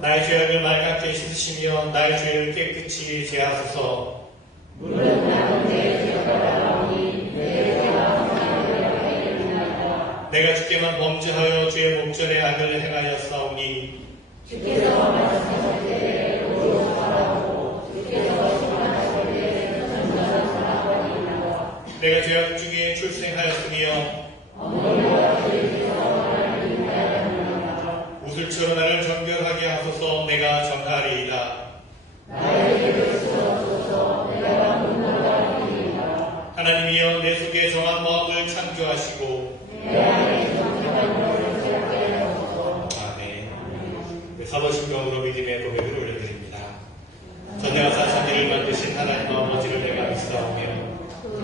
나의 죄악을 맑게 씻으시며 나의 죄를 깨끗이 제하소서. 물은 나는 내 죄가 나오니 내 죄가 내가 주께만 범죄하여 주의 목전에 악을 행하였사오니 주께서 말씀하실 때에 오로서라고 주께서 심판하실 때에 전전하나이다. 내가 죄악 중에 출생하였으며 어머니와 주께서 하나님 인자하였나이다. 우슬처럼 나를 정결하게 하소서. 내가 정하리이다. 나의 죄를 씻어주소서. 내가 눈물을 흘리리이다. 하나님이여 내 속에 정한 마음을 창조하시고 내 안에 정직한 것을 새롭게 하소서. 아멘. 사도신경으로 믿음의 고백을 올려드립니다. 전능하사 천지를 만드신 하나님 아버지를 내가 믿사오며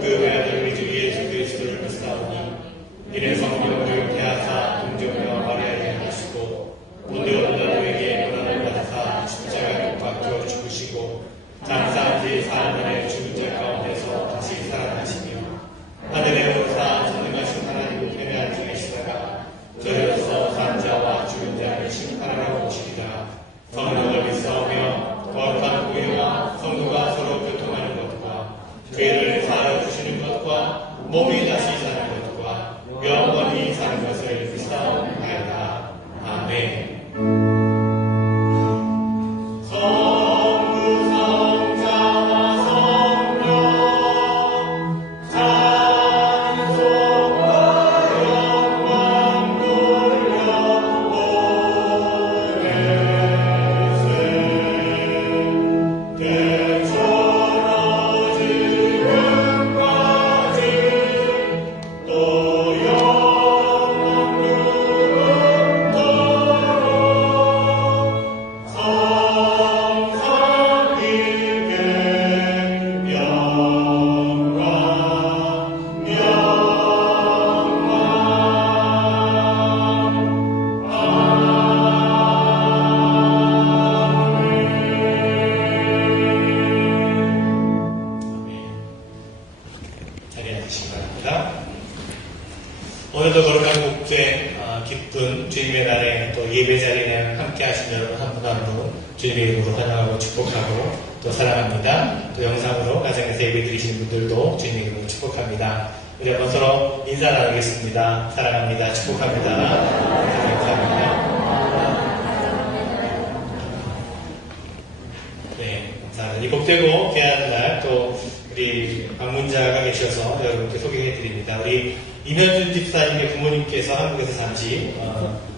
그 외아들 우리 주 예수 그리스도를 믿사오니 이는 성령을 대하사 동정녀 마리아에게 하시고 본디오 빌라도에게 고난을 받으사 십자가에 못 박혀 죽으시고 장사한 지 사흘 만에 죽은 자 가운데서 다시 살아나시며 하늘에 오르사 전능하신 하나님 우편에 앉아 계시다가 저리로서 산 자와 죽은 자를 심판하러 오시리라. 성령을 믿사오며 거룩한 교회와 성도가 서로 교통하는 것과 죄를 사하여 주시는 것과 몸이 다시 사는 것과 영원히 사는 것을 믿사옵나이다. 아멘. 오늘도 거룩한 국제 기쁜 주님의 날에 또 예배 자리에 함께 하신 여러분 한 분 한 분 주님의 이름으로 환영하고 축복하고 또 사랑합니다. 또 영상으로 가정에서 예배 드리시는 분들도 주님의 이름으로 축복합니다. 우리 한번 서로 인사 나누겠습니다. 사랑합니다. 축복합니다. 감사합니다. 네, 감사합니다. 이 복되고 귀한 날 또 우리 방문자가 계셔서 여러분께 소개해 드립니다. 우리 임현준 집사님의 부모님께서 한국에서 잠시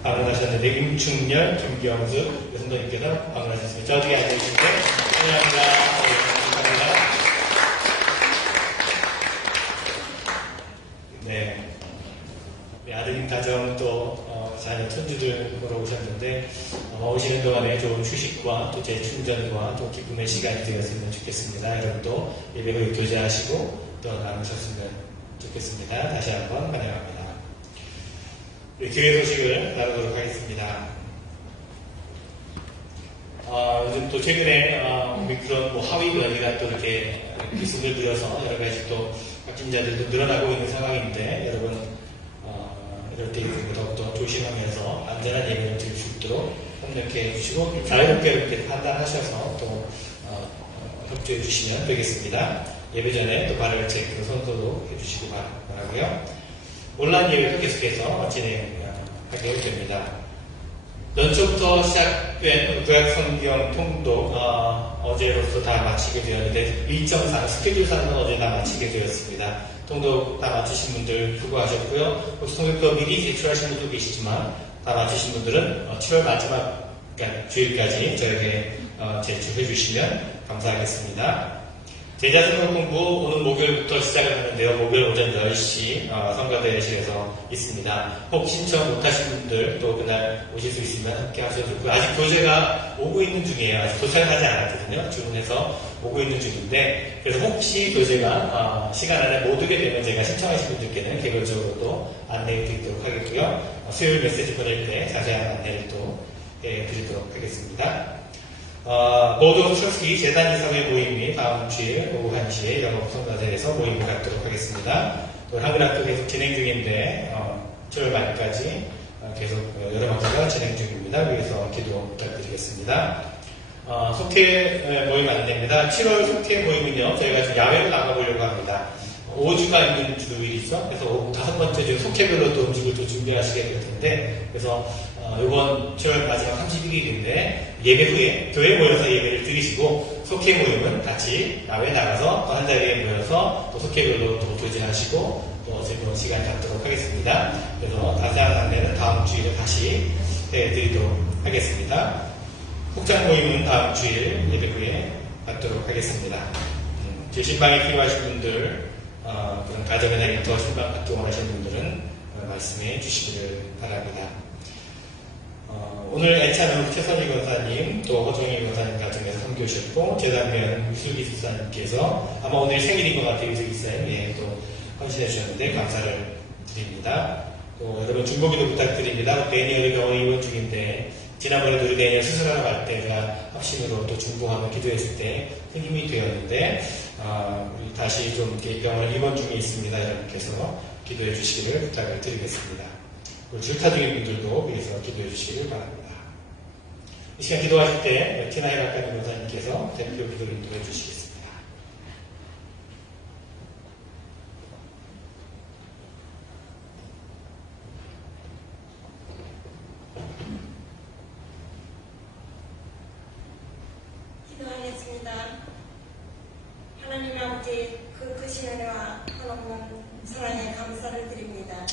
방문하셨는데 임충렬, 김경수 선생님께서 방문하셨습니다. 저쪽에 앉아계신데 환영합니다. 축하합니다. 네, 아드님 가정 또 자녀 손주들 보러 오셨는데 오시는 동안에 좋은 휴식과 또 재충전과 또 기쁨의 시간이 되었으면 좋겠습니다. 여러분도 예배 후에 교제하시고 또 나누셨으면 좋겠습니다. 다시 한번 환영합니다. 교회 소식을 나누도록 하겠습니다. 요즘 또 최근에 오미크론 하위 변이가 또 이렇게 기승을 들여서 여러 가지 또 확진자들도 늘어나고 있는 상황인데 여러분 이럴 때 더욱더 조심하면서 안전한 예배를 드릴 수 있도록 협력해 주시고 자유롭게 이렇게 판단하셔서 또 협조해 주시면 되겠습니다. 예배 전에 또 발열 체크, 손소독 해주시기 바라고요. 온라인 예배도 계속해서 진행하게 됩니다. 연초부터 시작된 구약 성경 통독 어제로서 다 마치게 되었는데 일정상 스케줄상은 어제 다 마치게 되었습니다. 통독 다 마치신 분들 수고하셨고요. 혹시 통독도 미리 제출하신 분도 계시지만 다 마치신 분들은 7월 마지막 주일까지 저에게 제출해 주시면 감사하겠습니다. 제자 등록 공부 오늘 목요일부터 시작을 하는데요. 목요일 오전 10시 성가대실에서 있습니다. 혹 신청 못하신 분들 또 그날 오실 수 있으면 함께 하셔도 좋고요. 아직 교재가 오고 있는 중이에요. 아직 도착하지 않았거든요. 주문해서 오고 있는 중인데 그래서 혹시 교재가 시간 안에 못 오게 되면 제가 신청하신 분들께는 개별적으로 또 안내해 드리도록 하겠고요. 수요일 메시지 보낼 때 자세한 안내를 또 드리도록 하겠습니다. 보드 오브 트러스티 재단 이사회 모임이 다음 주에 오후 1시에 영업 성가대에서 모임을 갖도록 하겠습니다. 또 한글학교 계속 진행 중인데 7월 말까지 계속 여러 학교가 진행 중입니다. 위해서 기도 부탁드리겠습니다. 속회 모임 안내입니다. 7월 속회 모임은요, 저희가 지금 야외로 나가보려고 합니다. 5주가 있는 주일이죠. 그래서 5번째 주 속회별로 또 음식을 또 준비하시게 될 텐데, 그래서 이번 7월 마지막 31일인데 예배 후에 교회 모여서 예배를 드리시고 속회 모임은 같이 야외 나가서 또 한 자리에 모여서 또 속회별로 또 교제하시고 또 즐거운 시간 갖도록 하겠습니다. 그래서 자세한 안내는 다음 주일에 다시 해드리도록 하겠습니다. 혹장 모임은 다음 주일 예배 후에 갖도록 하겠습니다. 제 신방이 필요하신 분들 그런 가정의 날부터 신방 갖기 원하시는 분들은 말씀해 주시기를 바랍니다. 오늘 애찬은 최선희 권사님, 또 허정희 권사님 가정에서 섬겨주셨고, 재단면 유슬기 집사님께서 아마 오늘 생일인 것 같아요. 유슬기 집사님. 또 헌신해 주셨는데 감사를 드립니다. 또 여러분 중보기도 부탁드립니다. 매니어를 병원에 입원 중인데, 지난번에 우리 매니어 수술하러 갈 때 제가 합심으로 또 중보하며 기도했을 때 큰 힘이 되었는데, 우리 다시 좀 이렇게 병원 입원 중에 있습니다. 여러분께서 기도해 주시기를 부탁을 드리겠습니다. 줄타 중인 분들도 위해서 기도해 주시길 바랍니다. 이 시간 기도하실 때 티나이 박가님 권사님께서 대표 기도를 인도해 주시겠습니다. 기도하겠습니다. 하나님 아버지, 그 크신 은혜와 한없는 사랑에 감사를 드립니다.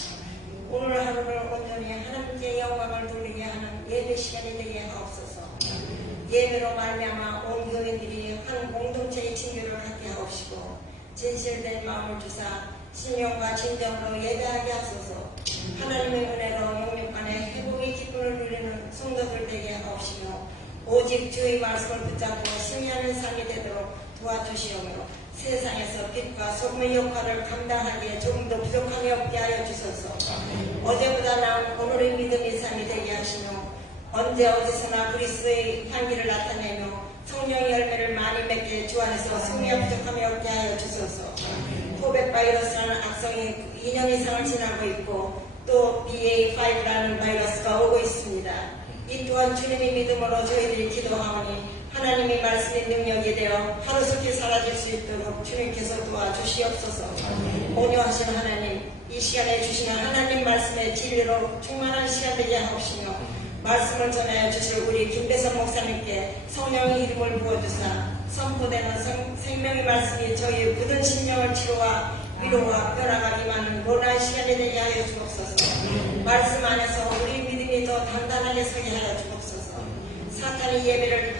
오늘 하루를 온전히 하나님께 영광을 돌리게 하는 예배 시간이 되게 하옵소서. 예배로 말미암아 온 교인들이 한 공동체의 친교를 갖게 하옵시고 진실된 마음을 주사 신령과 진정으로 예배하게 하소서. 하나님의 은혜로 영육간에 회복의 기쁨을 누리는 성도들 되게 하옵시며 오직 주의 말씀을 붙잡고 승리하는 삶이 되도록 도와주시오며 세상에서 빛과 소금의 역할을 감당하기에 조금 더 부족함이 없게 하여 주소서. 어제보다 나은 오늘의 믿음의 삶이 되게 하시며 언제 어디서나 그리스도의 향기를 나타내며 성령의 열매를 많이 맺게 주 안에서 승리와 부족함이 없게 하여 주소서. 코백 바이러스라는 악성이 2년 이상을 지나고 있고 또 BA5라는 바이러스가 오고 있습니다. 이 또한 주님의 믿음으로 저희들이 기도하오니 하나님의 말씀의 능력이 되어 하루속히 사라질 수 있도록 주님께서 도와주시옵소서. 온유하신 하나님, 이 시간에 주시는 하나님 말씀의 진리로 충만한 시간 되게 하옵시며 말씀을 전하여 주실 우리 김배선 목사님께 성령의 이름을 부어주사 선포되는 생명의 말씀이 저희의 굳은 심령을 치료와 위로와 변화가 임하는 놀라운 시간이 되게 하여 주옵소서. 말씀 안에서 우리 믿음이 더 단단하게 서게 하여 주옵소서. 사탄이 예배를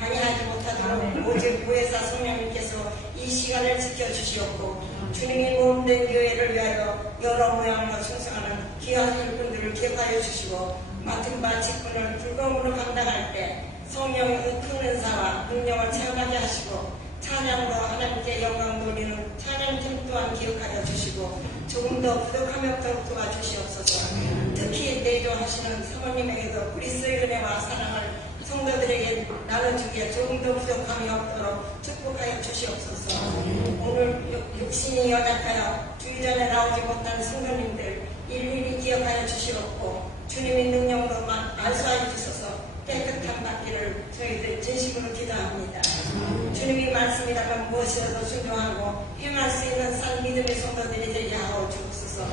방해하지 못하도록 오직 보혜사 성령님께서 이 시간을 지켜주시옵고 주님이 몸된 교회를 위하여 여러 모양으로 충성하는 귀한 일꾼들을 기억하여 주시고 맡은 바 직분을 불공으로 감당할 때 성령의 큰 은사와 능력을 체험하게 하시고 찬양으로 하나님께 영광 돌리는 찬양팀 또한 기억하여 주시고 조금 더 부족함이 없도록 도와주시옵소서. 특히 내조하시는 사모님에게도 그리스도의 은혜와 사랑을 성도들에게 나눠주기에 조금 더 부족함이 없도록 축복하여 주시옵소서. 오늘 육신이 연약하여 주의 전에 나오지 못한 성도님들 일일이 기억하여 주시옵고 주님의 능력으로만 안수하여 주셔서 깨끗한 받기를 저희들 진심으로 기도합니다. 주님이 말씀이라면 무엇이라도 순종하고 행할 수 있는 산 믿음의 성도들이 되게 하여 주옵소서.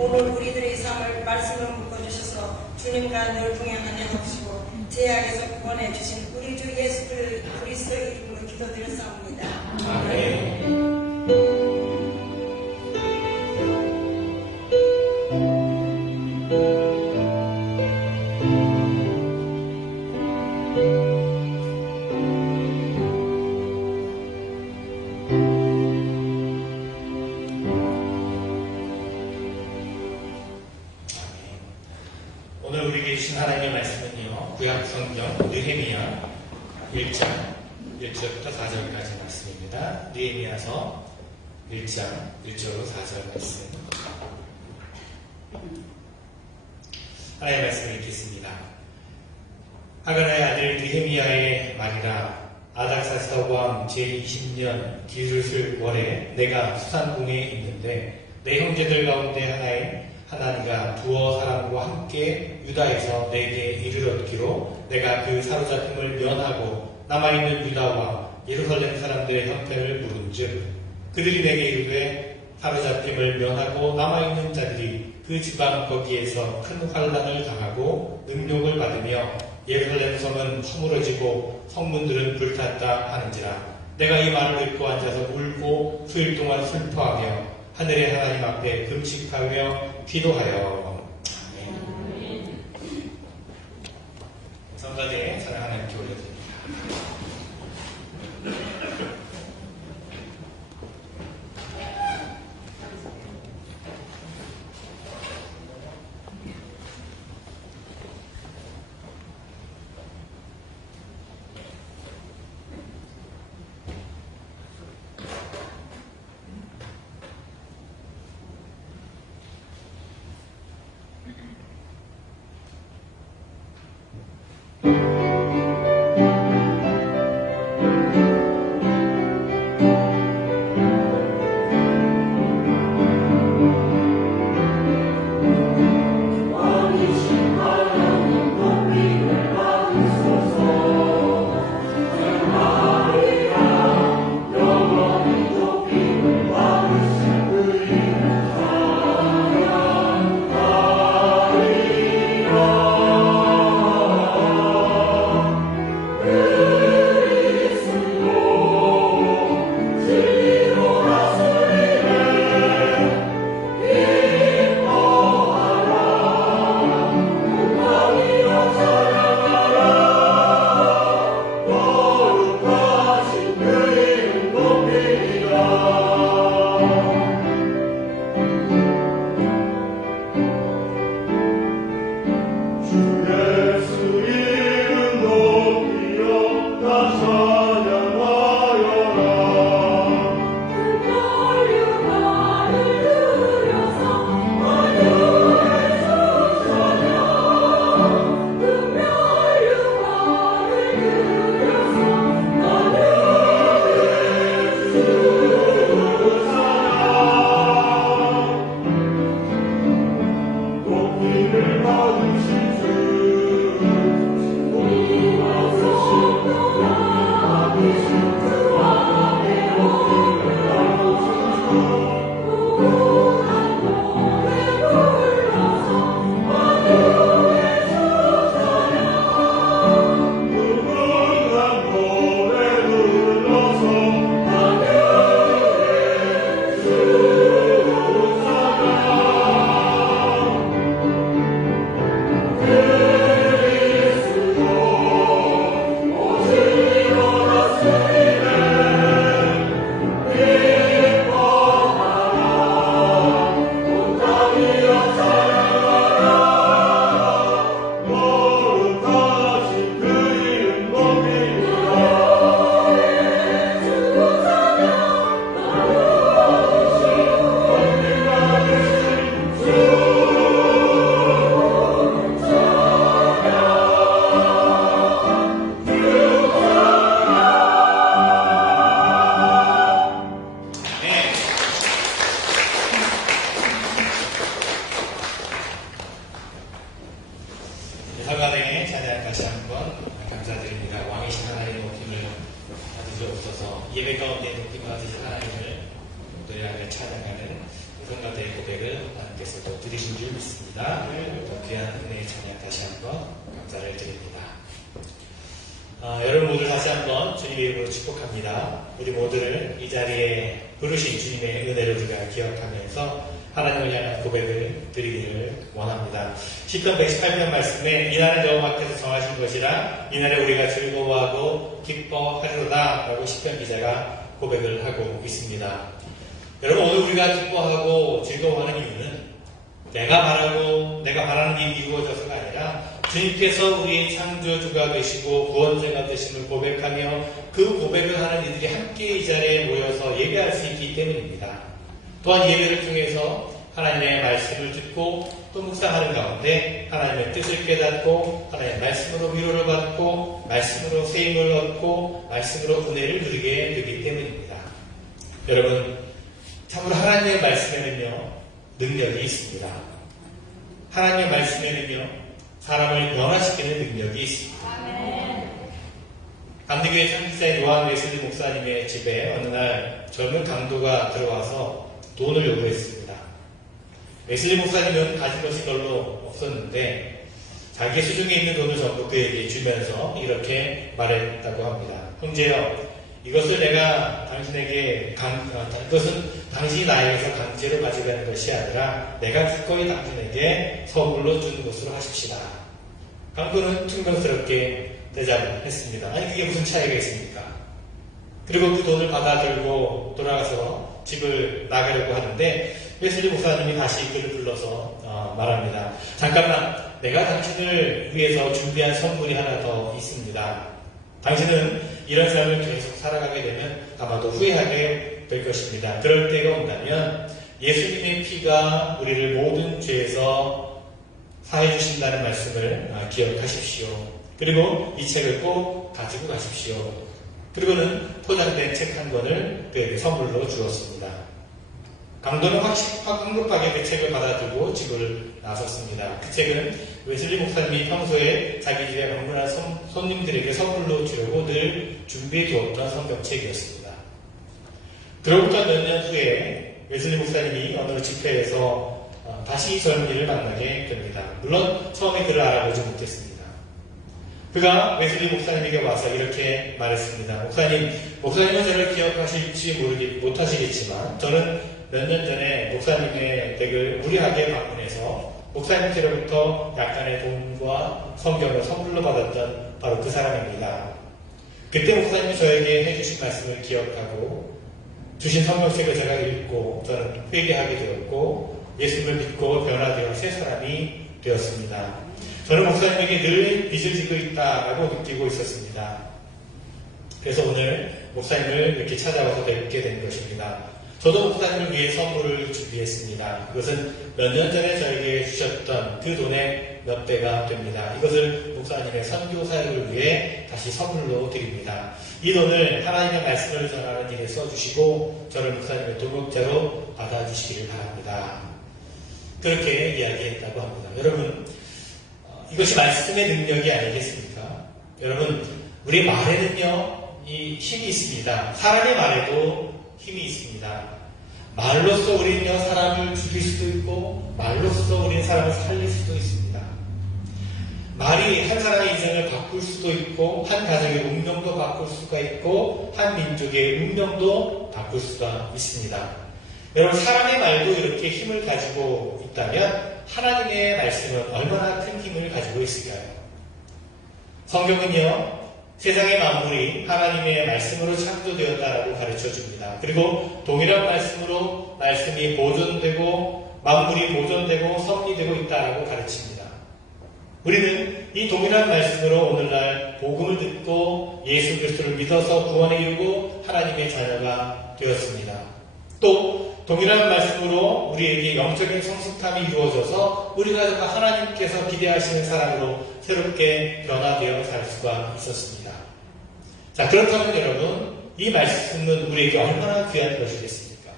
오늘 우리들의 삶을 말씀을 묶어주셔서 주님과 늘 동행하게 하시고 제약에서 구원해 주신 우리 주 예수 그리스도의 이름으로 기도드렸사옵니다. 아멘. 오늘 우리에게 주신 하나님의 말씀은요, 구약 성경 느헤미야 1장 1절부터 4절까지 말씀입니다. 느헤미야서 1장 1절로 4절 말씀. 하나님의 말씀을 읽겠습니다. 하가나의 아들 느헤미야의 말이라. 아닥사스다 왕 제20년 기술슬 월에 내가 수산궁에 있는데 내 형제들 가운데 하나니가 두어 사람과 함께 유다에서 내게 이르렀기로 내가 그 사로잡힘을 면하고 남아있는 유다와 예루살렘 사람들의 형편을 물은즉 그들이 내게 이르되 사로잡힘을 면하고 남아있는 자들이 그 지방 거기에서 큰 환난을 당하고 능욕을 받으며 예루살렘 성은 허물어지고 성문들은 불탔다 하는지라. 내가 이 말을 듣고 앉아서 울고 수일 동안 슬퍼하며 하늘의 하나님 앞에 금식하며 기도하여. 아멘. 성가대에 사랑 하나님께 올려드립니다. 하나님께서도 드리신 줄 믿습니다. 또 귀한 은혜의 찬양 다시 한번 감사를 드립니다. 여러분 모두 다시 한번 주님의 이름으로 축복합니다. 우리 모두를 이 자리에 부르신 주님의 은혜를 우리가 기억하면서 하나님을 향한 고백을 드리기를 원합니다. 시편 118편 말씀에 이날은 여호와께서 정하신 것이라 이날에 우리가 즐거워하고 기뻐하리로다 라고 시편 기자가 고백을 하고 있습니다. 여러분 오늘 우리가 기뻐하고 즐거워하는 이유는 내가 바라는 일이 이루어져서가 아니라 주님께서 우리의 창조주가 되시고 구원자가 되심을 고백하며 그 고백을 하는 이들이 함께 이 자리에 모여서 예배할 수 있기 때문입니다. 또한 예배를 통해서 하나님의 말씀을 듣고 또 묵상하는 가운데 하나님의 뜻을 깨닫고 하나님의 말씀으로 위로를 받고 말씀으로 세임을 얻고 말씀으로 은혜를 누리게 되기 때문입니다. 여러분 참으로 하나님의 말씀에는요 능력이 있습니다. 하나님의 말씀에는요 사람을 변화시키는 능력이 있습니다. 감리교회 창립자인 요한 웨슬리 목사님의 집에 어느 날 젊은 강도가 들어와서 돈을 요구했습니다. 웨슬리 목사님은 가진 것이 별로 없었는데 자기 수중에 있는 돈을 전부 그에게 주면서 이렇게 말했다고 합니다. 형제여, 이것은 당신이 나에게서 강제로 가져가는 것이 아니라 내가 기꺼이 당신에게 선물로 주는 것으로 하십시다. 강도는 충격스럽게 대답을 했습니다. 아니 그게 무슨 차이가 있습니까? 그리고 그 돈을 받아 들고 돌아가서 집을 나가려고 하는데 웨슬리 목사님이 다시 그를 불러서 말합니다. 잠깐만, 내가 당신을 위해서 준비한 선물이 하나 더 있습니다. 당신은 이런 삶을 계속 살아가게 되면 아마도 후회하게 될 것입니다. 그럴 때가 온다면 예수님의 피가 우리를 모든 죄에서 사해 주신다는 말씀을 기억하십시오. 그리고 이 책을 꼭 가지고 가십시오. 그리고는 포장된 책 한 권을 그에게 선물로 주었습니다. 강도는 황급하게 그 책을 받아들고 집을 나섰습니다. 그 책은 웨슬리 목사님이 평소에 자기 집에 방문한 손님들에게 선물로 주려고 늘 준비해 두었던 성경책이었습니다. 그로부터 몇 년 후에 웨슬리 목사님이 어느 집회에서 다시 젊은이를 만나게 됩니다. 물론 처음에 그를 알아보지 못했습니다. 그가 웨슬리 목사님에게 와서 이렇게 말했습니다. 목사님은 저를 기억하실지 못하시겠지만 저는 몇 년 전에 목사님의 댁을 무리하게 방문해서 목사님께로부터 약간의 돈과 성경을 선물로 받았던 바로 그 사람입니다. 그때 목사님이 저에게 해주신 말씀을 기억하고 주신 성경책을 제가 읽고 저는 회개하게 되었고 예수를 믿고 변화되어 새 사람이 되었습니다. 저는 목사님에게 늘 빚을 지고 있다라고 느끼고 있었습니다. 그래서 오늘 목사님을 이렇게 찾아와서 뵙게 된 것입니다. 저도 목사님을 위해 선물을 준비했습니다. 그것은 몇 년 전에 저에게 주셨던 그 돈의 몇 배가 됩니다. 이것을 목사님의 선교 사역을 위해 다시 선물로 드립니다. 이 돈을 하나님의 말씀을 전하는 일에 써주시고 저를 목사님의 동역자로 받아주시기를 바랍니다. 그렇게 이야기했다고 합니다. 여러분, 이것이 말씀의 능력이 아니겠습니까? 여러분, 우리 말에는요, 이 힘이 있습니다. 사람의 말에도 힘이 있습니다. 말로써 우리는요, 사람을 죽일 수도 있고, 말로써 우리는 사람을 살릴 수도 있습니다. 말이 한 사람의 인생을 바꿀 수도 있고, 한 가정의 운명도 바꿀 수가 있고, 한 민족의 운명도 바꿀 수가 있습니다. 여러분, 사람의 말도 이렇게 힘을 가지고 있다면, 하나님의 말씀은 얼마나 큰 힘을 가지고 있을까요? 성경은요, 세상의 만물이 하나님의 말씀으로 창조되었다라고 가르쳐 줍니다. 그리고 동일한 말씀으로 말씀이 보존되고 만물이 보존되고 섭리되고 있다라고 가르칩니다. 우리는 이 동일한 말씀으로 오늘날 복음을 듣고 예수 그리스도를 믿어서 구원에 이르고 하나님의 자녀가 되었습니다. 또 동일한 말씀으로 우리에게 영적인 성숙함이 이루어져서 우리가 하나님께서 기대하시는 사람으로 새롭게 변화되어 살 수가 있었습니다. 자, 그렇다면 여러분, 이 말씀은 우리에게 얼마나 귀한 것이겠습니까?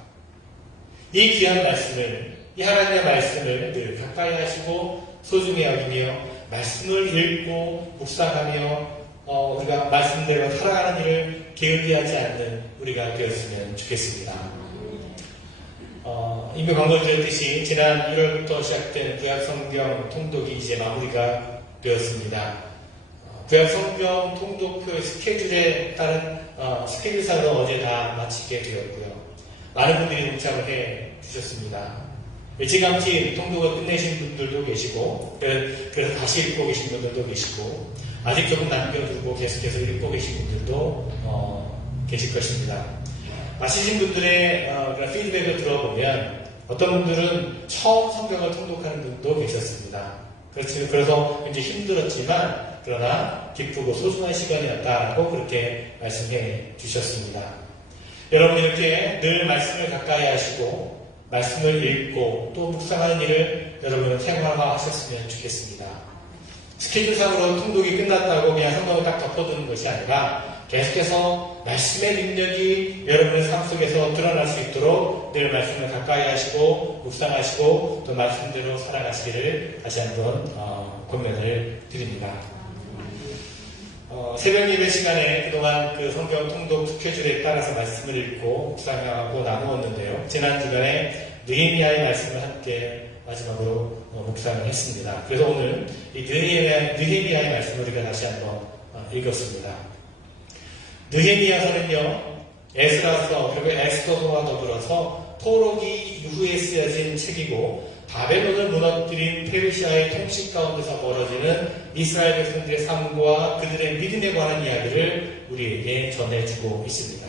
이 귀한 말씀을, 이 하나님의 말씀을 늘 가까이 하시고 소중히 여기며 말씀을 읽고 묵상하며 우리가 말씀대로 살아가는 일을 게을리하지 않는 우리가 되었으면 좋겠습니다. 이미 광고 드렸듯이 지난 1월부터 시작된 구약성경 통독이 이제 마무리가 되었습니다. 구약성경 통독표의 스케줄에 따른 스케줄상으로 어제 다 마치게 되었고요. 많은 분들이 동참을 해 주셨습니다. 일찌감치 통독을 끝내신 분들도 계시고 그래서 다시 읽고 계신 분들도 계시고 아직 조금 남겨두고 계속해서 읽고 계신 분들도 계실 것입니다. 마치신 분들의 그런 피드백을 들어보면 어떤 분들은 처음 성경을 통독하는 분도 계셨습니다. 그래서 이제 힘들었지만 그러나 기쁘고 소중한 시간이었다고 그렇게 말씀해 주셨습니다. 여러분 이렇게 늘 말씀을 가까이 하시고 말씀을 읽고 또 묵상하는 일을 여러분은 생활화하셨으면 좋겠습니다. 스케줄상으로 통독이 끝났다고 그냥 성경을 딱 덮어두는 것이 아니라 계속해서 말씀의 능력이 여러분의 삶 속에서 드러날 수 있도록 늘 말씀을 가까이 하시고 묵상하시고 또 말씀대로 살아가시기를 다시 한번 권면을 드립니다. 새벽 예배 시간에 그동안 그 성경 통독 스케줄에 따라서 말씀을 읽고 묵상하고 나누었는데요. 지난 주간에 느헤미야의 말씀을 함께 마지막으로 묵상을 했습니다. 그래서 오늘 이 느헤미야의 말씀을 우리가 다시 한번 읽었습니다. 느헤미야서는요, 에스라서 그리고 에스더서와 더불어서 토록이 이후에 쓰여진 책이고 바벨론을 무너뜨린 페르시아의 통치 가운데서 벌어지는 이스라엘 백성들의 삶과 그들의 믿음에 관한 이야기를 우리에게 전해주고 있습니다.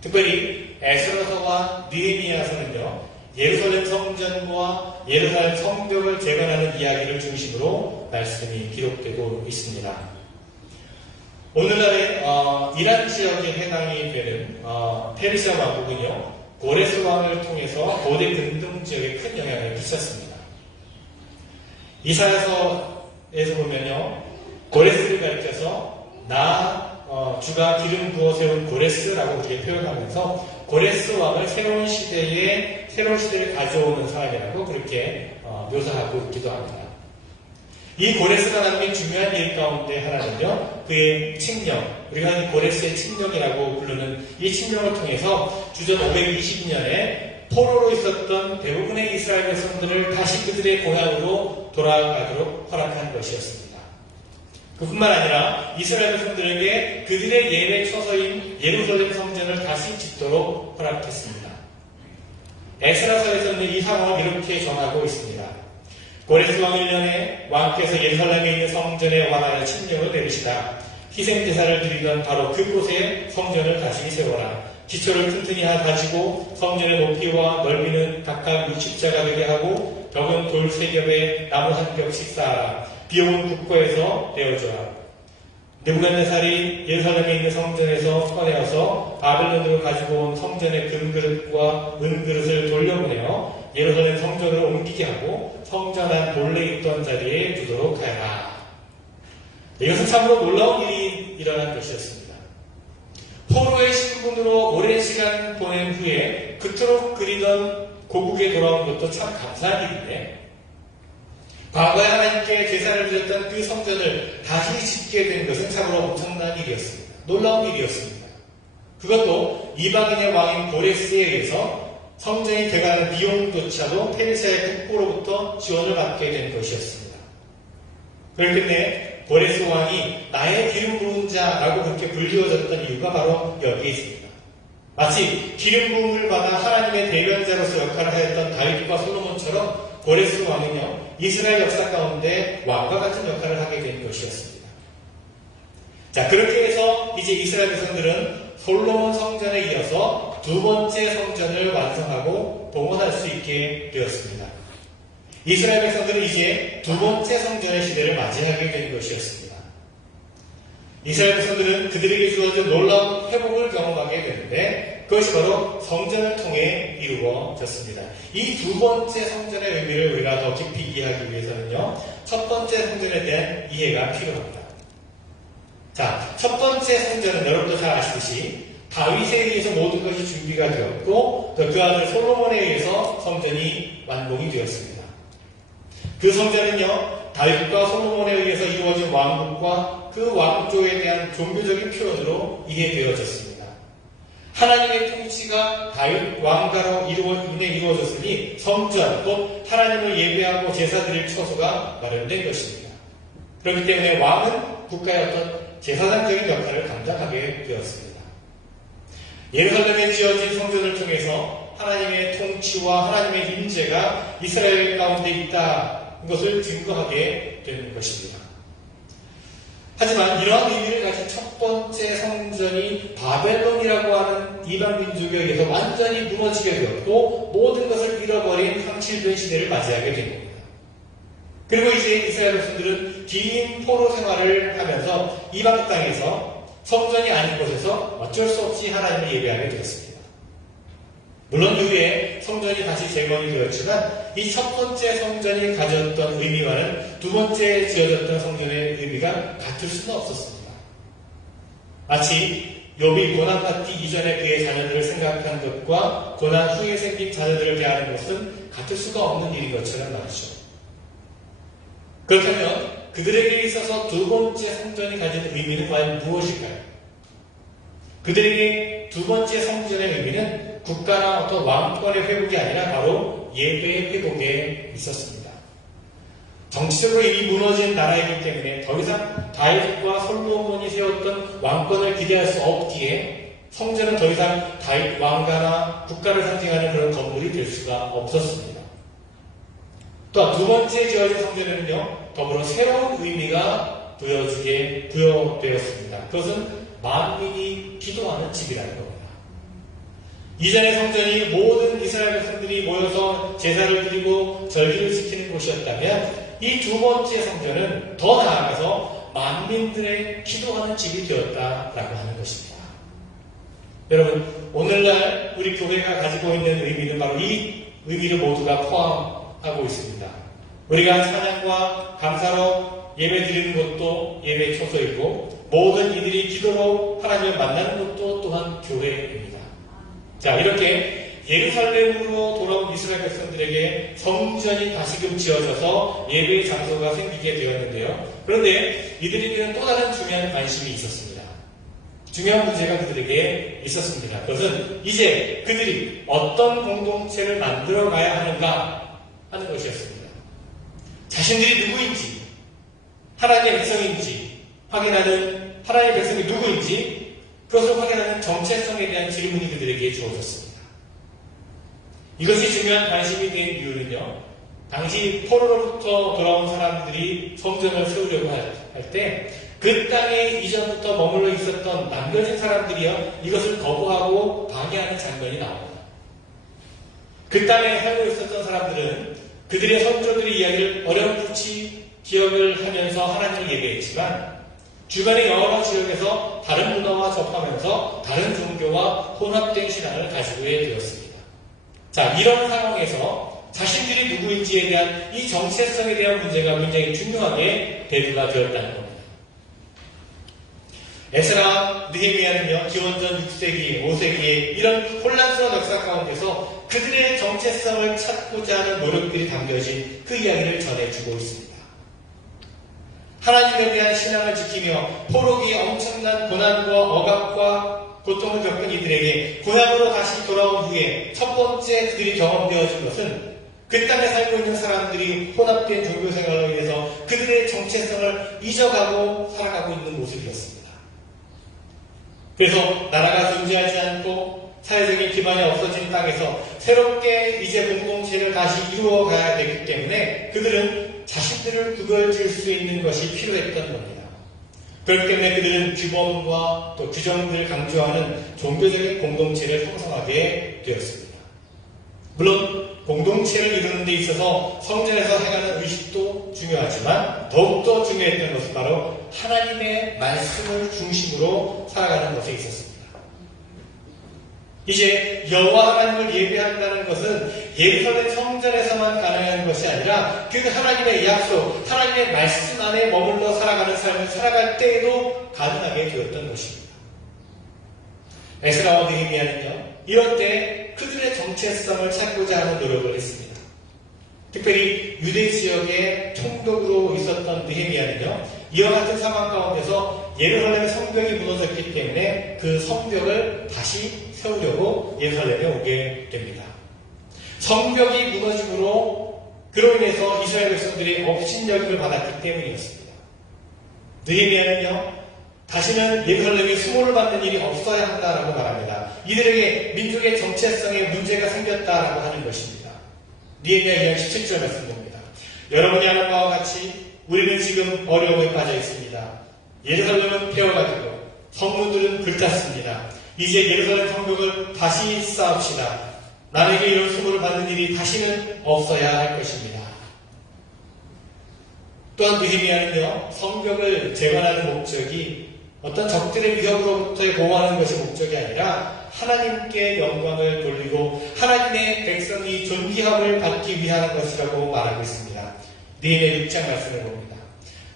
특별히 에스라서와 느헤미야서는요, 예루살렘 성전과 예루살렘 성벽을 재건하는 이야기를 중심으로 말씀이 기록되고 있습니다. 오늘날의 이란 지역에 해당이 되는 페르시아 왕국은요, 고레스 왕을 통해서 고대 근동 지역에 큰 영향을 끼쳤습니다. 이사야서에서 보면요, 고레스를 가리켜서 주가 기름 부어 세운 고레스라고 그렇게 표현하면서 고레스 왕을 새로운 시대를 가져오는 사람이라고 그렇게 묘사하고 있기도 합니다. 이 고레스가 남긴 중요한 일 가운데 하나는요, 그의 칙령, 우리가 이 고레스의 칙령이라고 부르는 이 칙령을 통해서 주전 520년에 포로로 있었던 대부분의 이스라엘 백성들을 다시 그들의 고향으로 돌아가도록 허락한 것이었습니다. 그뿐만 아니라 이스라엘 백성들에게 그들의 예배 처소인 예루살렘 성전을 다시 짓도록 허락했습니다. 에스라서에서는 이 상황을 이렇게 전하고 있습니다. 고레스 왕 1년에 왕께서 예루살렘에 있는 성전에 관하여 칙령을 내리시다. 희생제사를 드리던 바로 그곳에 성전을 다시 세워라. 기초를 튼튼히 가지고 성전의 높이와 넓이는 각각 60자가 되게 하고 벽은 돌 3겹에 나무 1겹씩 쌓아라. 비옥은 국고에서 떼어줘라. 느부갓네살이 예루살렘에 있는 성전에서 꺼내어서 바벨론으로 가지고 온 성전의 금그릇과 은그릇을 돌려보내어 예루살렘 성전으로 옮기게 하고 성전 안 본래 있던 자리에 두도록 하여라. 이것은 참으로 놀라운 일이 일어난 것이었습니다. 포로의 신분으로 오랜 시간 보낸 후에 그토록 그리던 고국에 돌아온 것도 참 감사한 일인데 과거에 하나님께 제사를 드렸던 그 성전을 다시 짓게 된 것은 참으로 엄청난 일이었습니다. 놀라운 일이었습니다. 그것도 이방인의 왕인 고레스에 의해서 성전이 돼가는 비용조차도 페르시아의 국고로부터 지원을 받게 된 것이었습니다. 그렇기 때문에 고레스 왕이 나의 기름 부은 자라고 그렇게 불리워졌던 이유가 바로 여기에 있습니다. 마치 기름 부음을 받아 하나님의 대변자로서 역할을 하였던 다윗과 솔로몬처럼 고레스 왕은요, 이스라엘 역사 가운데 왕과 같은 역할을 하게 된 것이었습니다. 자, 그렇게 해서 이제 이스라엘 백성들은 솔로몬 성전에 이어서 두 번째 성전을 완성하고 봉헌할 수 있게 되었습니다. 이스라엘 백성들은 이제 두 번째 성전의 시대를 맞이하게 된 것이었습니다. 이스라엘 백성들은 그들에게 주어진 놀라운 회복을 경험하게 되는데 그것이 바로 성전을 통해 이루어졌습니다. 이 두 번째 성전의 의미를 우리가 더 깊이 이해하기 위해서는요, 첫 번째 성전에 대한 이해가 필요합니다. 자, 첫 번째 성전은 여러분도 잘 아시듯이 다윗에 의해서 모든 것이 준비가 되었고 또 그 아들 솔로몬에 의해서 성전이 완공이 되었습니다. 그 성전은요, 다윗과 솔로몬에 의해서 이루어진 왕국과 그 왕조에 대한 종교적인 표현으로 이해되어졌습니다. 하나님의 통치가 다윗 왕가로 이루어졌으니 성전, 곧 하나님을 예배하고 제사 드릴 처소가 마련된 것입니다. 그렇기 때문에 왕은 국가의 어떤 제사장적인 역할을 감당하게 되었습니다. 예루살렘에 지어진 성전을 통해서 하나님의 통치와 하나님의 임재가 이스라엘 가운데 있다는 것을 증거하게 되는 것입니다. 하지만 이러한 의미를 가진 첫 번째 성전이 바벨론이라고 하는 이방 민족에 의해서 완전히 무너지게 되었고 모든 것을 잃어버린 상실된 시대를 맞이하게 된 겁니다. 그리고 이제 이스라엘 백성들은 긴 포로 생활을 하면서 이방 땅에서 성전이 아닌 곳에서 어쩔 수 없이 하나님을 예배하게 되었습니다. 물론 이후에 성전이 다시 재건이 되었지만 이 첫 번째 성전이 가졌던 의미와는 두 번째 지어졌던 성전의 의미가 같을 수는 없었습니다. 마치 욥이 고난받기 이전에 그의 자녀들을 생각한 것과 고난 후에 생긴 자녀들을 대하는 것은 같을 수가 없는 일인 것처럼 말이죠. 그렇다면 그들에게 있어서 두 번째 성전이 가진 의미는 과연 무엇일까요? 그들에게 두 번째 성전의 의미는 국가나 어떤 왕권의 회복이 아니라 바로 예배의 회복에 있었습니다. 정치적으로 이미 무너진 나라이기 때문에 더 이상 다윗과 솔로몬이 세웠던 왕권을 기대할 수 없기에 성전은 더 이상 다윗 왕가나 국가를 상징하는 그런 건물이 될 수가 없었습니다. 또한 두 번째 지어진 성전에는요, 더불어 새로운 의미가 부여되었습니다. 그것은 만민이 기도하는 집이라는 겁니다. 이전의 성전이 모든 이스라엘 백성들이 모여서 제사를 드리고 절기를 지키는 곳이었다면 이 두 번째 성전은 더 나아가서 만민들의 기도하는 집이 되었다라고 하는 것입니다. 여러분, 오늘날 우리 교회가 가지고 있는 의미는 바로 이 의미를 모두가 포함하고 있습니다. 우리가 찬양과 감사로 예배 드리는 것도 예배의 처소이고 모든 이들이 기도로 하나님을 만나는 것도 또한 교회입니다. 자, 이렇게 예루살렘으로 돌아온 이스라엘 백성들에게 성전이 다시금 지어져서 예배의 장소가 생기게 되었는데요. 그런데 이들에게는 또 다른 중요한 관심이 있었습니다. 중요한 문제가 그들에게 있었습니다. 그것은 이제 그들이 어떤 공동체를 만들어 가야 하는가 하는 것이었습니다. 자신들이 누구인지, 하나님의 백성인지 확인하는, 하나님의 백성이 누구인지 그것을 확인하는 정체성에 대한 질문이 그들에게 주어졌습니다. 이것이 중요한 관심이 된 이유는요, 당시 포로로부터 돌아온 사람들이 성전을 세우려고 할 때 그 땅에 이전부터 머물러 있었던 남겨진 사람들이요, 이것을 거부하고 방해하는 장면이 나옵니다. 그 땅에 살고 있었던 사람들은 그들의 선조들의 이야기를 어렴풋이 기억을 하면서 하나님을 예배했지만 주변의 여러 지역에서 다른 문화와 접하면서 다른 종교와 혼합된 신앙을 가지게 되었습니다. 자, 이런 상황에서 자신들이 누구인지에 대한 이 정체성에 대한 문제가 굉장히 중요하게 대두가 되었다는 겁니다. 에스라, 느헤미야는요, 기원전 6세기, 5세기에 이런 혼란스러운 역사 가운데서 그들의 정체성을 찾고자 하는 노력들이 담겨진 그 이야기를 전해주고 있습니다. 하나님에 대한 신앙을 지키며 포로기에 엄청난 고난과 억압과 고통을 겪은 이들에게 고향으로 다시 돌아온 후에 첫 번째 그들이 경험되어진 것은 그 땅에 살고 있는 사람들이 혼합된 종교 생활로 인해서 그들의 정체성을 잊어가고 살아가고 있는 모습이었습니다. 그래서 나라가 존재하지 않고 사회적인 기반이 없어진 땅에서 새롭게 이제 공동체를 다시 이루어가야 되기 때문에 그들은 자신들을 구별질 수 있는 것이 필요했던 겁니다. 그렇기 때문에 그들은 규범과 또 규정들을 강조하는 종교적인 공동체를 형성하게 되었습니다. 물론 공동체를 이루는 데 있어서 성전에서 행하는 의식도 중요하지만 더욱더 중요했던 것은 바로 하나님의 말씀을 중심으로 살아가는 것에 있었습니다. 이제 여호와 하나님을 예배한다는 것은 예루살렘 성전에서만 가능한 것이 아니라 그 하나님의 약속, 하나님의 말씀 안에 머물러 살아가는 삶을 살아갈 때에도 가능하게 되었던 것입니다. 에스라와 느헤미야는요, 이런 때 그들의 정체성을 찾고자 하는 노력을 했습니다. 특별히 유대 지역의 총독으로 있었던 느헤미야는요, 이와 같은 상황 가운데서 예루살렘의 성벽이 무너졌기 때문에 그 성벽을 다시 세우려고 예루살렘에 오게 됩니다. 성벽이 무너짐으로 그로 인해서 이스라엘 백성들이 업신여김을 받았기 때문이었습니다. 느헤미야는요, 다시는 예루살렘에 수모를 받는 일이 없어야 한다라고 말합니다. 이들에게 민족의 정체성에 문제가 생겼다라고 하는 것입니다. 느헤미야 2장 17절 말씀 봅니다. 여러분이 아는 바와 같이 우리는 지금 어려움에 빠져 있습니다. 예루살렘은 폐허가지고 성문들은 불탔습니다. 이제 예루살렘 성벽을 다시 쌓읍시다. 남에게 이런 수모를 받는 일이 다시는 없어야 할 것입니다. 또한 느헤미야는요, 성벽을 재건하는 목적이 어떤 적들의 위협으로부터 보호하는 것이 목적이 아니라 하나님께 영광을 돌리고 하나님의 백성이 존귀함을 받기 위한 것이라고 말하고 있습니다. 느헤미야 6장 말씀을 봅니다.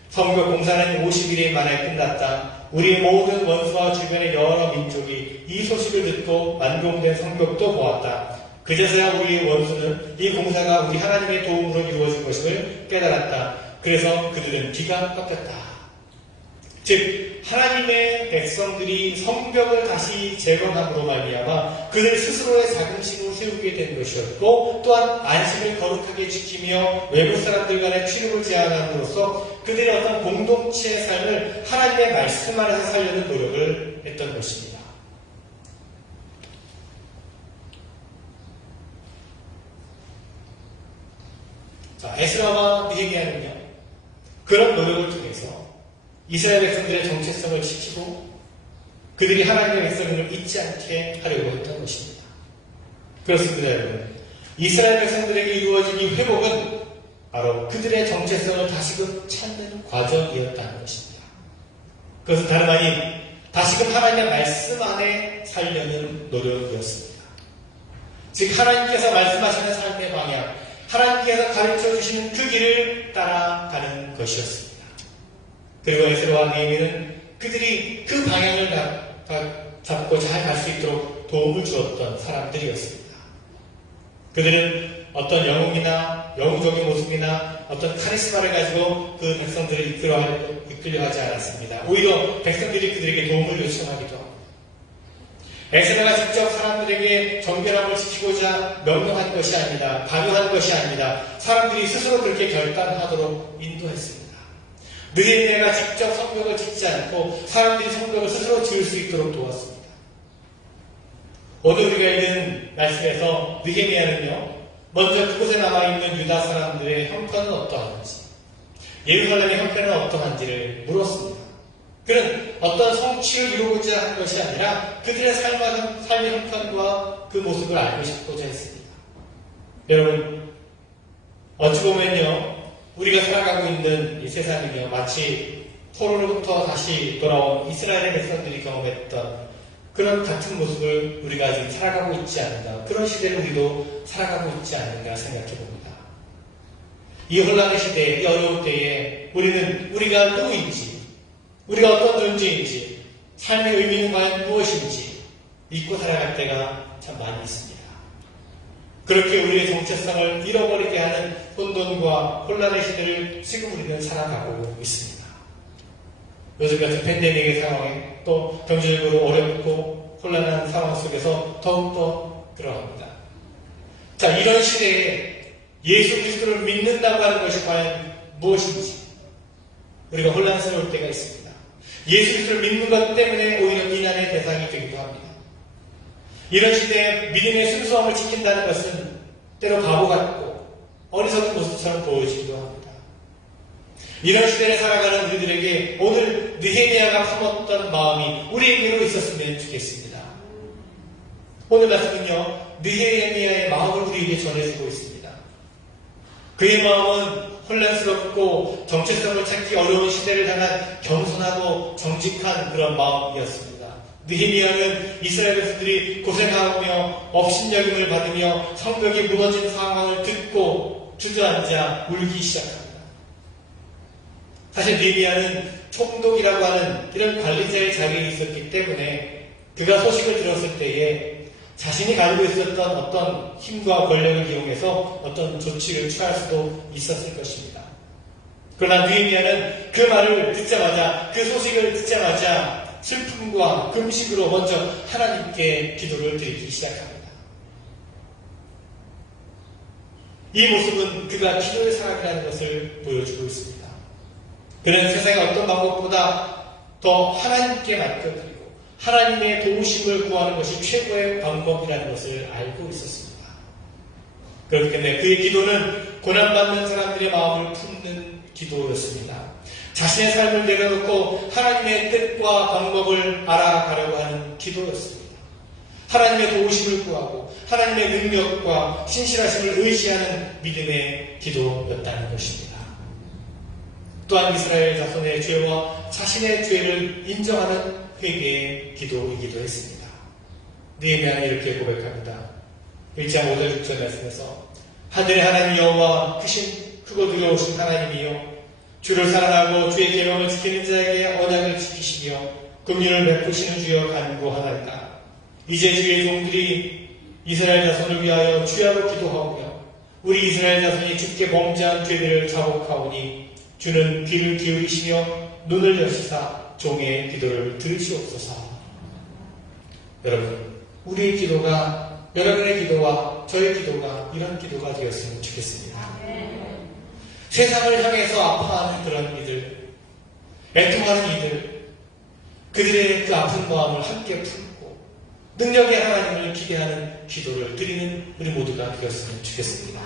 성벽 공사는 50일에 만에 끝났다. 우리 모든 원수와 주변의 여러 민족이 이 소식을 듣고 완공된 성벽도 보았다. 그제서야 우리의 원수는 이 공사가 우리 하나님의 도움으로 이루어진 것을 깨달았다. 그래서 그들은 귀가 꺾였다. 즉 하나님의 백성들이 성벽을 다시 재건함으로 말미암아 그들 스스로의 자긍심을 세우게 된 것이었고, 또한 안식을 거룩하게 지키며 외국 사람들 간의 출입을 제한함으로써 그들의 어떤 공동체의 삶을 하나님의 말씀 안에서 살려는 노력을 했던 것입니다. 자, 에스라와 느헤미야는요, 그런 노력을 통해서 이스라엘 백성들의 정체성을 지키고 그들이 하나님의 백성을 잊지 않게 하려고 했던 것입니다. 그렇습니다, 여러분. 이스라엘 백성들에게 이루어진 이 회복은 바로 그들의 정체성을 다시금 찾는 과정이었다는 것입니다. 그것은 다름 아닌 다시금 하나님의 말씀 안에 살려는 노력이었습니다. 즉 하나님께서 말씀하시는 삶의 방향, 하나님께서 가르쳐 주시는 그 길을 따라가는 것이었습니다. 그리고 에스라와 느헤미야는 그들이 그 방향을 잡고 잘 갈 수 있도록 도움을 주었던 사람들이었습니다. 그들은 어떤 영웅이나 영웅적인 모습이나 어떤 카리스마를 가지고 그 백성들을 이끌려 하지 않았습니다. 오히려 백성들이 그들에게 도움을 요청하기도 합니다. 에스라가 직접 사람들에게 정결함을 지키고자 명령한 것이 아니다. 강요한 것이 아니다. 사람들이 스스로 그렇게 결단하도록 인도했습니다. 느헤미야가 직접 성벽을 짓지 않고 사람들이 성벽을 스스로 지을 수 있도록 도왔습니다. 오늘 우리가 읽은 말씀에서 느헤미야는요, 먼저 그곳에 남아있는 유다 사람들의 형편은 어떠한지, 예루살렘의 형편은 어떠한지를 물었습니다. 그는 어떤 성취를 이루고자 한 것이 아니라 그들의 삶의 형편과 그 모습을 알고 싶고자 했습니다. 여러분, 어찌 보면요, 우리가 살아가고 있는 이 세상이며 마치 포로로부터 다시 돌아온 이스라엘의 백성들이 경험했던 그런 같은 모습을 우리가 지금 살아가고 있지 않는가, 그런 시대를 우리도 살아가고 있지 않는가 생각해 봅니다. 이 혼란의 시대에, 이 어려운 때에 우리는 우리가 누구인지, 우리가 어떤 존재인지, 삶의 의미는 과연 무엇인지 잊고 살아갈 때가 참 많이 있습니다. 그렇게 우리의 정체성을 잃어버리게 하는 혼돈과 혼란의 시대를 지금 우리는 살아가고 있습니다. 요즘 같은 팬데믹의 상황에 또 경제적으로 어렵고 혼란한 상황 속에서 더욱더 그러합니다. 자, 이런 시대에 예수 그리스도를 믿는다고 하는 것이 과연 무엇인지 우리가 혼란스러울 때가 있습니다. 예수 그리스도를 믿는 것 때문에 오히려 비난의 대상이 되기도 합니다. 이런 시대에 믿음의 순수함을 지킨다는 것은 때로 바보 같고 어리석은 모습처럼 보여지기도 합니다. 이런 시대를 살아가는 우리들에게 오늘 느헤미야가 품었던 마음이 우리에게로 있었으면 좋겠습니다. 오늘 말씀은요, 느헤미야의 마음을 우리에게 전해주고 있습니다. 그의 마음은 혼란스럽고 정체성을 찾기 어려운 시대를 향한 겸손하고 정직한 그런 마음이었습니다. 느헤미야는 이스라엘 백성들이 고생하며 업신여김을 받으며 성벽이 무너진 상황을 듣고 주저앉아 울기 시작합니다. 사실 느헤미야는 총독이라고 하는 이런 관리자의 자리에 있었기 때문에 그가 소식을 들었을 때에 자신이 가지고 있었던 어떤 힘과 권력을 이용해서 어떤 조치를 취할 수도 있었을 것입니다. 그러나 느헤미야는 그 말을 듣자마자, 그 소식을 듣자마자 슬픔과 금식으로 먼저 하나님께 기도를 드리기 시작합니다. 이 모습은 그가 기도의 사람이라는 것을 보여주고 있습니다. 그는 세상의 어떤 방법보다 더 하나님께 맡겨드리고 하나님의 도우심을 구하는 것이 최고의 방법이라는 것을 알고 있었습니다. 그렇기 때문에 그의 기도는 고난받는 사람들의 마음을 품는 기도였습니다. 자신의 삶을 내려놓고 하나님의 뜻과 방법을 알아가려고 하는 기도였습니다. 하나님의 도우심을 구하고 하나님의 능력과 신실하심을 의지하는 믿음의 기도였다는 것입니다. 또한 이스라엘 자손의 죄와 자신의 죄를 인정하는 회개의 기도이기도 했습니다. 느헤미야는 이렇게 고백합니다. 1장 5절 6절 말씀에서 하늘의 하나님 여호와 크고 두려우신 하나님이여 주를 사랑하고 주의 계명을 지키는 자에게 언약을 지키시며 긍휼을 베푸시는 주여 간구하나이다. 이제 주의 종들이 이스라엘 자손을 위하여 주야로 기도하오며 우리 이스라엘 자손이 주께 범죄한 죄들을 자복하오니 주는 귀를 기울이시며 눈을 여시사 종의 기도를 들으시옵소서. 여러분, 우리의 기도가 여러분의 기도와 저의 기도가 이런 기도가 되었으면 좋겠습니다. 세상을 향해서 아파하는 그런 이들, 애통하는 이들, 그들의 그 아픈 마음을 함께 품고 능력의 하나님을 기대하는 기도를 드리는 우리 모두가 되었으면 좋겠습니다.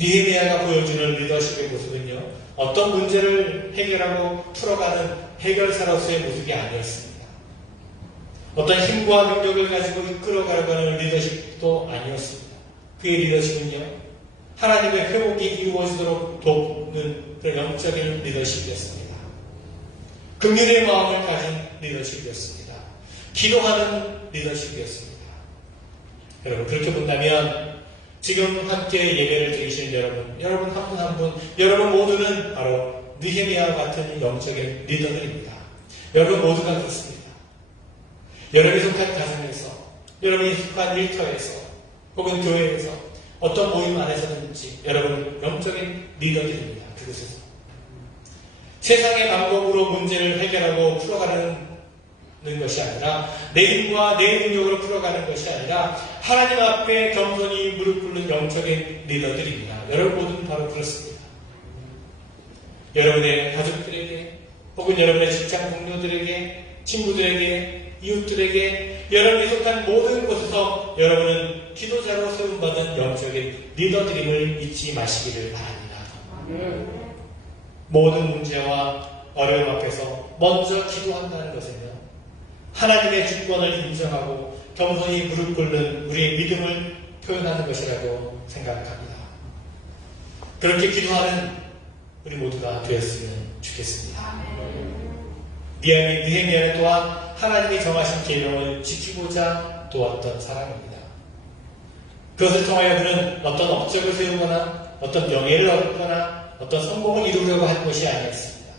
느헤미야가 보여주는 리더십의 모습은요, 어떤 문제를 해결하고 풀어가는 해결사로서의 모습이 아니었습니다. 어떤 힘과 능력을 가지고 이끌어가려고 하는 리더십도 아니었습니다. 그의 리더십은요, 하나님의 회복이 이루어지도록 돕는 그런 영적인 리더십이었습니다. 긍휼의 마음을 가진 리더십이었습니다. 기도하는 리더십이었습니다. 여러분, 그렇게 본다면 지금 함께 예배를 드리시는 여러분 한 분 한 분, 여러분 모두는 바로 느헤미야와 같은 영적인 리더들입니다. 여러분 모두가 그렇습니다. 여러분이 속한 가정에서, 여러분이 속한 일터에서, 혹은 교회에서, 어떤 모임 안에서든지 여러분은 영적인 리더들입니다. 그곳에서 세상의 방법으로 문제를 해결하고 풀어가는 것이 아니라 내 힘과 내 능력으로 풀어가는 것이 아니라 하나님 앞에 겸손히 무릎 꿇는 영적인 리더들입니다. 여러분 모두는 바로 그렇습니다. 여러분의 가족들에게 혹은 여러분의 직장 동료들에게 친구들에게 이웃들에게 여러분이 속한 모든 곳에서 여러분은 기도자로 세움받은 영적인 리더들임을 잊지 마시기를 바랍니다. 모든 문제와 어려움 앞에서 먼저 기도한다는 것은요, 하나님의 주권을 인정하고 겸손히 무릎 꿇는 우리의 믿음을 표현하는 것이라고 생각합니다. 그렇게 기도하는 우리 모두가 되었으면 좋겠습니다. 느헤미야는 또한 하나님이 정하신 계명을 지키고자 도왔던 사람입니다. 그것을 통하여 그는 어떤 업적을 세우거나 어떤 명예를 얻거나 어떤 성공을 이루려고 한 것이 아니었습니다.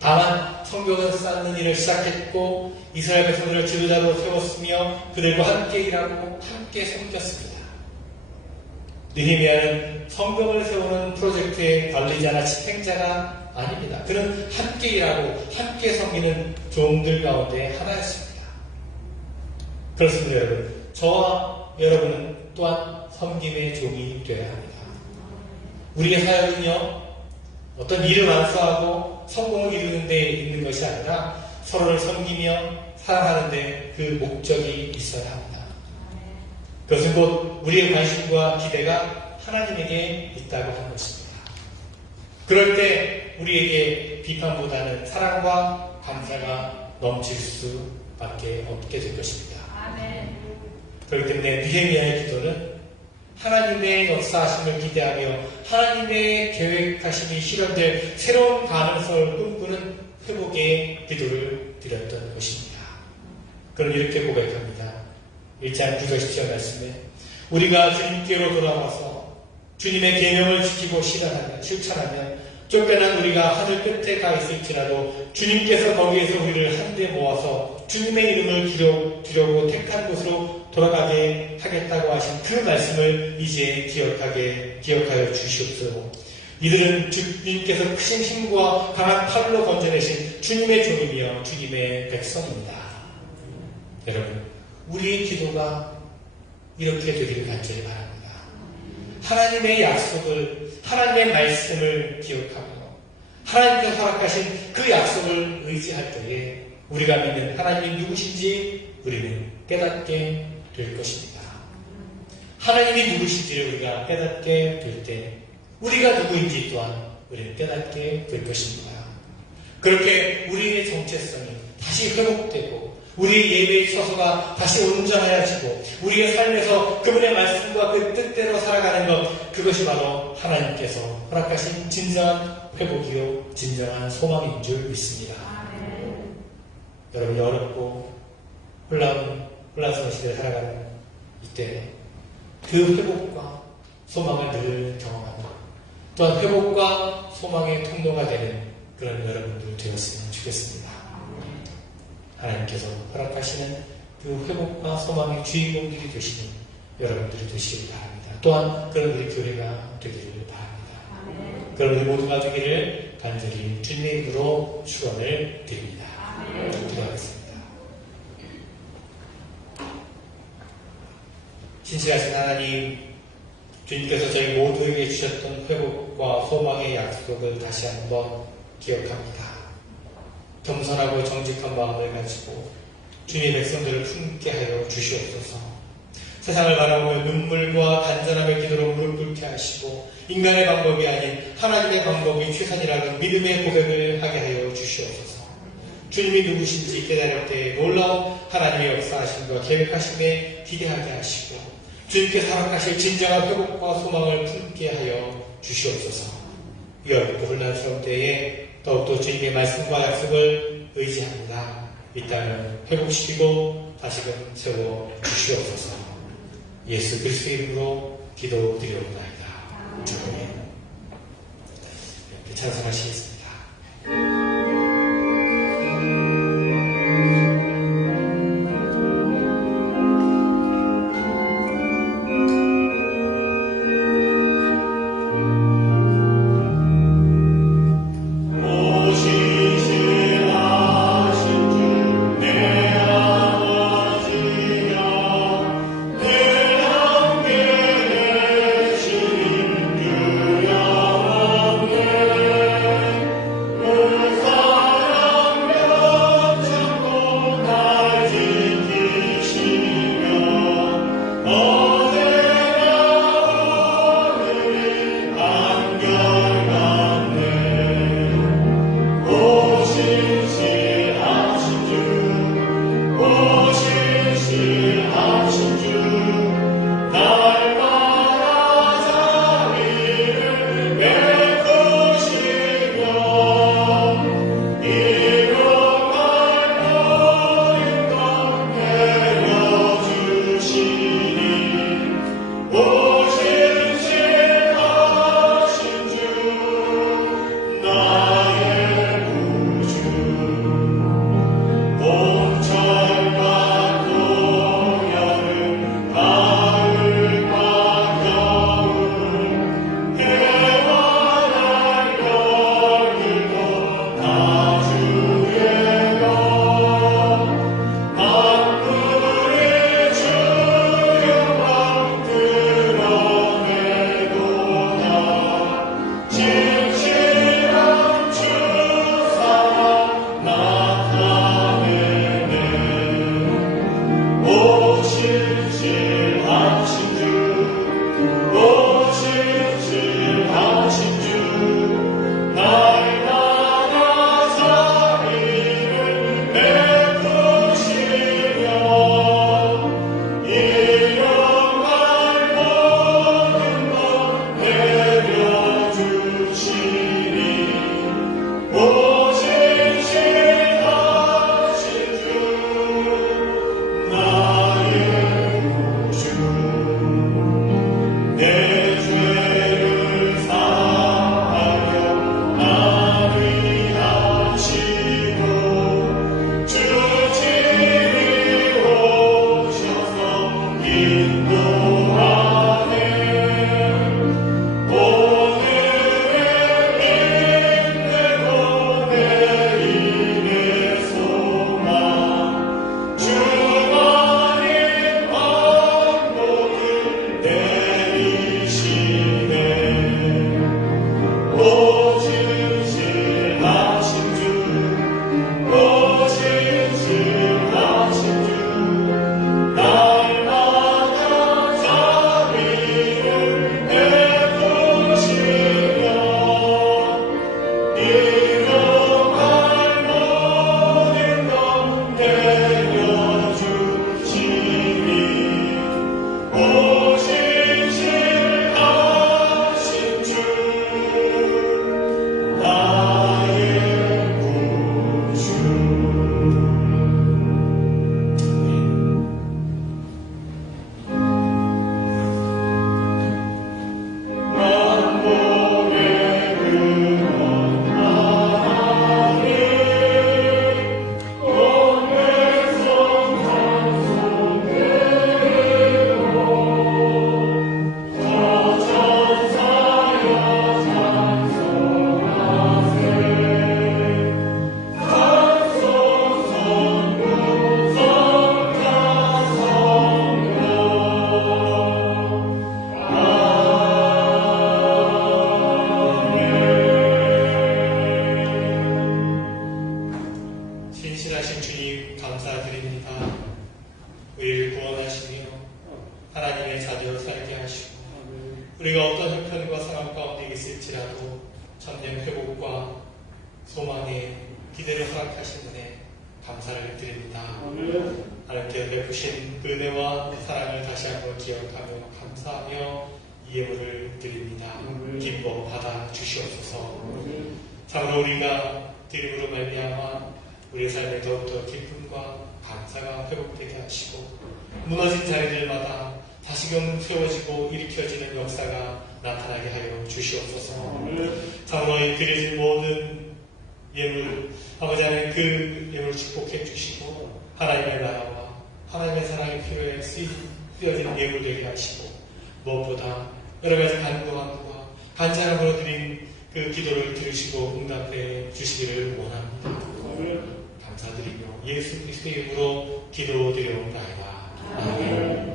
다만 성벽을 쌓는 일을 시작했고 이스라엘 백성들을 지도자로 세웠으며 그들과 함께 일하고 함께 섬겼습니다. 느헤미야는 성벽을 세우는 프로젝트의 관리자나 집행자가 아닙니다. 그는 함께 일하고 함께 섬기는 종들 가운데 하나였습니다. 그렇습니다, 여러분. 저와 여러분은 또한 섬김의 종이 되어야 합니다. 우리의 사역은요, 어떤 일을 완수하고 성공을 이루는 데 있는 것이 아니라 서로를 섬기며 사랑하는 데 그 목적이 있어야 합니다. 그것은 곧 우리의 관심과 기대가 하나님에게 있다고 하는 것입니다. 그럴 때 우리에게 비판보다는 사랑과 감사가 넘칠 수밖에 없게 될 것입니다. 그렇기 때문에 느헤미야의 기도는 하나님의 역사하심을 기대하며 하나님의 계획하심이 실현될 새로운 가능성을 꿈꾸는 회복의 기도를 드렸던 것입니다. 그럼 이렇게 고백합니다. 1장 9절 10절 말씀에 우리가 주님께로 돌아와서 주님의 계명을 지키고 실천하면 쫓겨난 우리가 하늘 끝에 가 있을지라도 주님께서 거기에서 우리를 한데 모아서 주님의 이름을 두려고 택한 곳으로 돌아가게 하겠다고 하신 그 말씀을 이제 기억하여 주시옵소서. 이들은 주님께서 크신 힘과 강한 팔로 건져내신 주님의 종이며 주님의 백성입니다. 여러분, 우리의 기도가 이렇게 되기를 간절히 바랍니다. 하나님의 약속을, 하나님의 말씀을 기억하며 하나님께서 허락하신 그 약속을 의지할 때에 우리가 믿는 하나님이 누구신지 우리는 깨닫게 될 것입니다. 하나님이 누구신지를 우리가 깨닫게 될 때 우리가 누구인지 또한 우리는 깨닫게 될 것입니다. 그렇게 우리의 정체성이 다시 회복되고 우리의 예배의 처소가 다시 온전해지고 우리의 삶에서 그분의 말씀과 그 뜻대로 살아가는 것, 그것이 바로 하나님께서 허락하신 진정한 회복이요 진정한 소망인 줄 믿습니다. 여러분이 어렵고 혼란스러운 시대에 살아가는 이때 그 회복과 소망을 늘 경험하고 또한 회복과 소망의 통로가 되는 그런 여러분들 되었으면 좋겠습니다. 하나님께서 허락하시는 그 회복과 소망의 주인공들이 되시는 여러분들이 되시길 바랍니다. 또한 그런 우리 교회가 되기를 바랍니다. 그런 우리 모두가 되기를 간절히 주님의 이름으로 축원을 드립니다. 기도하겠습니다. 신실하신 하나님, 주님께서 저희 모두에게 주셨던 회복과 소망의 약속을 다시 한번 기억합니다. 겸손하고 정직한 마음을 가지고 주님의 백성들을 품게 하여 주시옵소서. 세상을 바라보며 눈물과 간절함의 기도로 무릎 꿇게 하시고 인간의 방법이 아닌 하나님의 방법이 최선이라는 믿음의 고백을 하게 하여 주시옵소서. 주님이 누구신지 깨달을 때 놀라운 하나님의 역사하심과 계획하심에 기대하게 하시고 주님께서 허락하실 진정한 회복과 소망을 품게 하여 주시옵소서. 이 어렵고 혼란스러운 때에 더욱더 주님의 말씀과 약속을 의지합니다. 이 땅을 회복시키고 다시금 세워 주시옵소서. 예수 그리스도의 이름으로 기도드리옵나이다. 주님, 이렇게 찬송하시겠습니다. 내 되어 살게 하시고 우리가 어떤 형편과 상황 가운데 있을지라도 참된 회복과 소망의 기대를 허락하신 은혜 감사를 드립니다. 하나님께 베푸신 은혜와 사랑을 다시 한번 기억하며 감사하며 예물을 드립니다. 기뻐 받아 주시옵소서. 참으로 우리가 드림으로 말미암아 우리의 삶에 더욱더 기쁨과 감사가 회복되게 하시고 무너진 자리들마다 다시금 세워지고 일으켜지는 역사가 나타나게 하여 주시옵소서. 참으로 이 드려진 모든 예물 아버지 하나님 그 예물을 축복해 주시고 하나님의 나라와 하나님의 사랑이 필요해 쓰여진 예물 되게 하시고 무엇보다 여러가지 간구함과 간절함으로 드린 그 기도를 들으시고 응답해 주시기를 원합니다. 감사드리며 예수 그리스도의 이름으로 기도드려옵나이다. 아멘.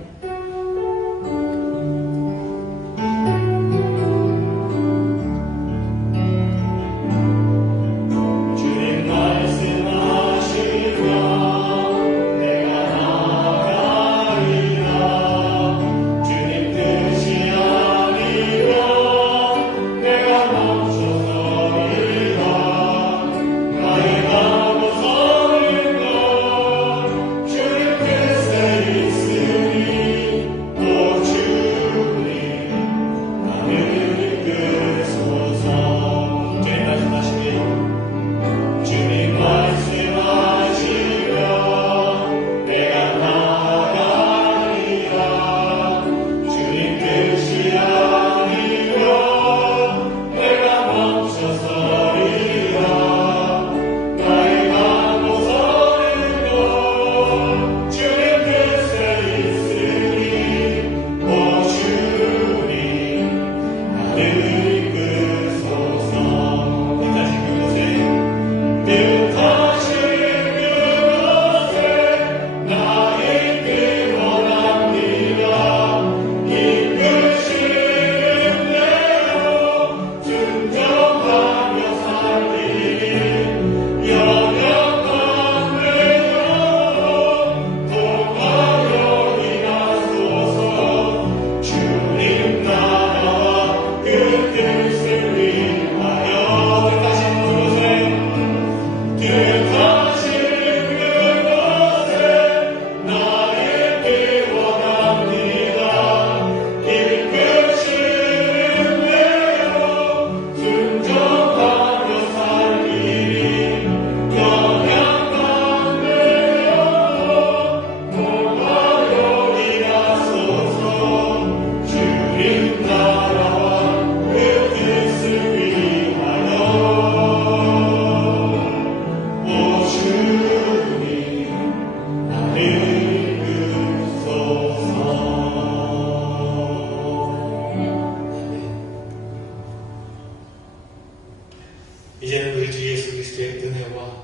이제는 우리 주 예수 그리스도의 은혜와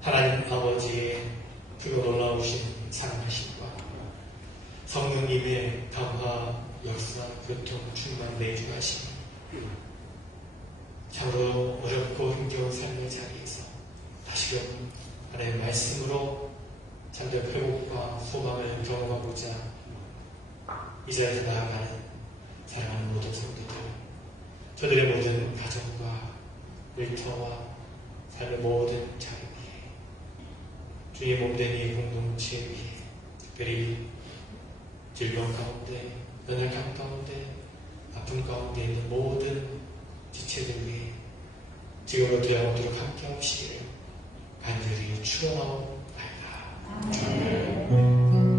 하나님 아버지의 크고 놀라우신 사랑하심과 성령님의 감화, 역사, 교통, 충만, 내주하심 참으로 어렵고 힘겨운 삶의 자리에서 다시금 하나님의 말씀으로 참된 회복과 소망을 경험하고자 이 자리에서 나아가는 사랑하는 모든 성도들, 저들의 모든 가정과 일터와 삶의 모든 자리 위에 주의 몸된 이 공동체 위에 특별히 질병 가운데, 연약함 가운데, 아픔 가운데 있는 모든 지체들 위해 지금부터 영원토록 함께 하시기를 간절히 축원하옵나이다. 아멘.